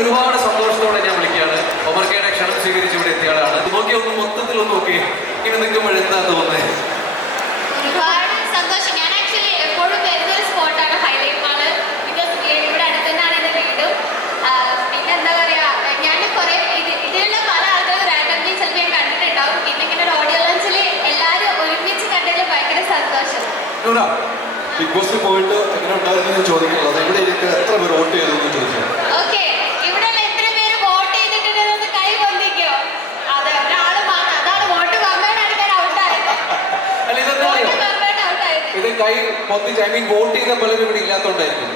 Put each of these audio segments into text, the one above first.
ഒരുപാട് സന്തോഷത്തോടെ ഞാൻ വിളിക്കുകയാണ്. ഒമർക്കയുടെ ക്ഷണം സ്വീകരിച്ച് ഇവിടെ എത്തിയ ആളാണ്. നോക്കി ഒന്ന് മൊത്തത്തിൽ ഒന്ന് നോക്കി. ഇങ്ങനെ നിൽക്കുമ്പോൾ എന്താ തോന്നുന്നത് ബിഗ് ബോസ് പോയിട്ട് എങ്ങനെ ഉണ്ടായിരുന്നു വരുന്ന ഒരു സ്പോട്ടാണ് ഹൈലൈറ്റ് മാൾ ബിക്കോസ് ഇവിടെ അടുത്ത് തന്നെയാണ് എന്റെ വീടും ആ, പിന്നെ എന്താ പറയാ ഞാൻ കുറെ ഇത് ഇതിലുള്ള പല ആളുകളും റാൻഡംലി ചിലപ്പോൾ ഞാൻ കണ്ടിട്ടുണ്ടാവും പിന്നെ ഇങ്ങനെ ഒരു ഓഡിയോ ലോഞ്ചിൽ എല്ലാവരും ഒരുമിച്ച് കണ്ടതിൽ ഭയങ്കര സന്തോഷം നൂറ ബിഗ് ബോസിൽ പോയിട്ട് എങ്ങനെ ഉണ്ടായിരുന്നു എന്ന് ചോദിക്കുന്നുള്ളത് ഇവിടെ ഇരിക്കുക എത്ര പേർ വോട്ട് ചെയ്തു എന്ന് ചോദിച്ചു ഓക്കെ ഇവിടെയുള്ള എത്ര പേര് വോട്ട് ചെയ്തിട്ടുണ്ടെന്ന് കൈ പൊന്തിക്കോ അതെ ഒരാൾ മാത്രം അതാണ് വോട്ട് കമ്മേണാണ് ഞാൻ ഔട്ടായത് അല്ല ഇതെന്താ വോട്ട് അറിയോ കമ്മേണ് ഔട്ടായത് ഇത് കൈ പൊത്തി ഐ മീൻ വോട്ട് ചെയ്ത പലരും ഇവിടെ ഇല്ലാത്തോണ്ടായിരിക്കും.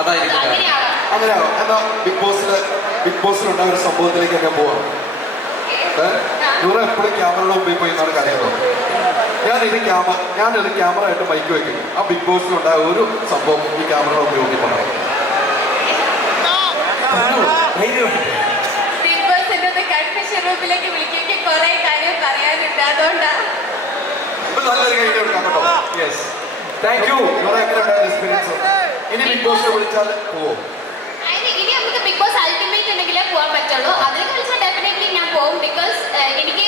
അതായിരിക്കും. അങ്ങനെയാണോ? അങ്ങനെയാണോ? എന്നാ ബിഗ് ബോസിൽ ബിഗ് ബോസിലുണ്ടായ ഒരു സംഭവത്തിലേക്ക് ഞാൻ പോവാം? നൂറ എപ്പോഴും ക്യാമറയുടെ മുമ്പിൽ പോയി എന്നാണ് കരയുന്നത്. ഞാൻ ഇത് ക്യാമറ ഞാനൊരു ക്യാമറ ആയിട്ട് മൈക്ക് വെക്കും ആ ബിഗ് ബോസിൽ ബോസിലുണ്ടായ ഒരു സംഭവം ഈ ക്യാമറയുടെ മുമ്പിൽ നോക്കി പറയാം കുറെ കാര്യം പറയാനുണ്ട്. അതുകൊണ്ടാണ് ഇപ്പൊ നല്ലൊരു കൈ കേട്ടോ. Yes. ഉണ്ടായിരുന്നു എക്സ്പീരിയൻസ് ഇനി ബിഗ് ബോസ് വിളിച്ചാൽ പോവോ ഇനി നമുക്ക് ബിഗ് ബോസ് അൾട്ടിമേറ്റ് ഉണ്ടെങ്കിലേ പോകാൻ പറ്റുള്ളൂ. അതിൽ കളിച്ചാൽ ഡെഫിനറ്റ്ലി ഞാൻ പോകും ബിക്കോസ് എനിക്ക്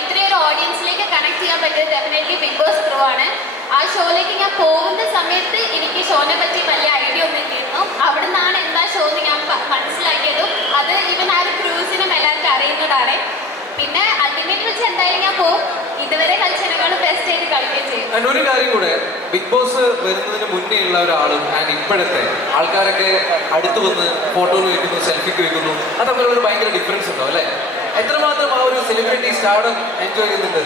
ഇത്രയൊരു ഓഡിയൻസിലേക്ക് കണക്ട് ചെയ്യാൻ പറ്റിയത് ഡെഫിനറ്റ്ലി ബിഗ് ബോസ് ത്രൂ ആണ്. ആ ഷോയിലേക്ക് ഞാൻ പോകുന്ന സമയത്ത് And ഒരു കാര്യം കൂടെ ബിഗ് ബോസ് വരുന്നതിന് മുന്നേ ഉള്ള ഒരാളും ആൻഡ് ഇപ്പോഴത്തെ ആൾക്കാരൊക്കെ അടുത്ത് വന്ന് ഫോട്ടോയിൽ വെക്കുന്നു സെൽഫിക്ക് വെക്കുന്നു അത് തമ്മിലുള്ള ഭയങ്കര ഡിഫറൻസ് ഉണ്ടോ അല്ലേ? എത്രമാത്രം ആ ഒരു സെലിബ്രിറ്റി സ്റ്റാർഡം എൻജോയ് ചെയ്യുന്നുണ്ട്?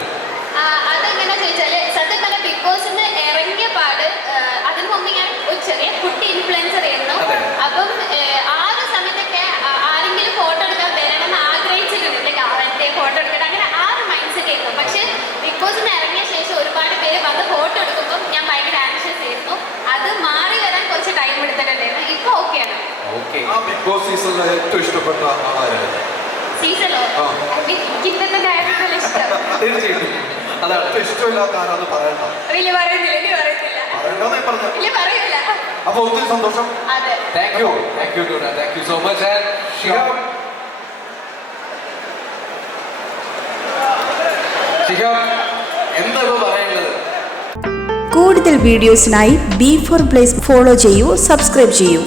ആ ബിഗ് ബോസ് സീസണിലെ ഏറ്റവും ഇഷ്ടപ്പെട്ട ആളായിരുന്നു തീർച്ചയായിട്ടും. അതാണ് ഏറ്റവും ഇഷ്ടമില്ലാത്ത ആരാന്ന് പറയണ്ട. പറയണ്ടെന്നേ പറഞ്ഞു. അപ്പൊ ഒത്തിരി സന്തോഷം. അതെ. Thank you thank you thank you so much Shihab Shihab എന്താ പറയാനുള്ളത് കൂടുതൽ വീഡിയോസിനായി ബി ഫോർ പ്ലേസ് ഫോളോ ചെയ്യൂ സബ്സ്ക്രൈബ് ചെയ്യൂ.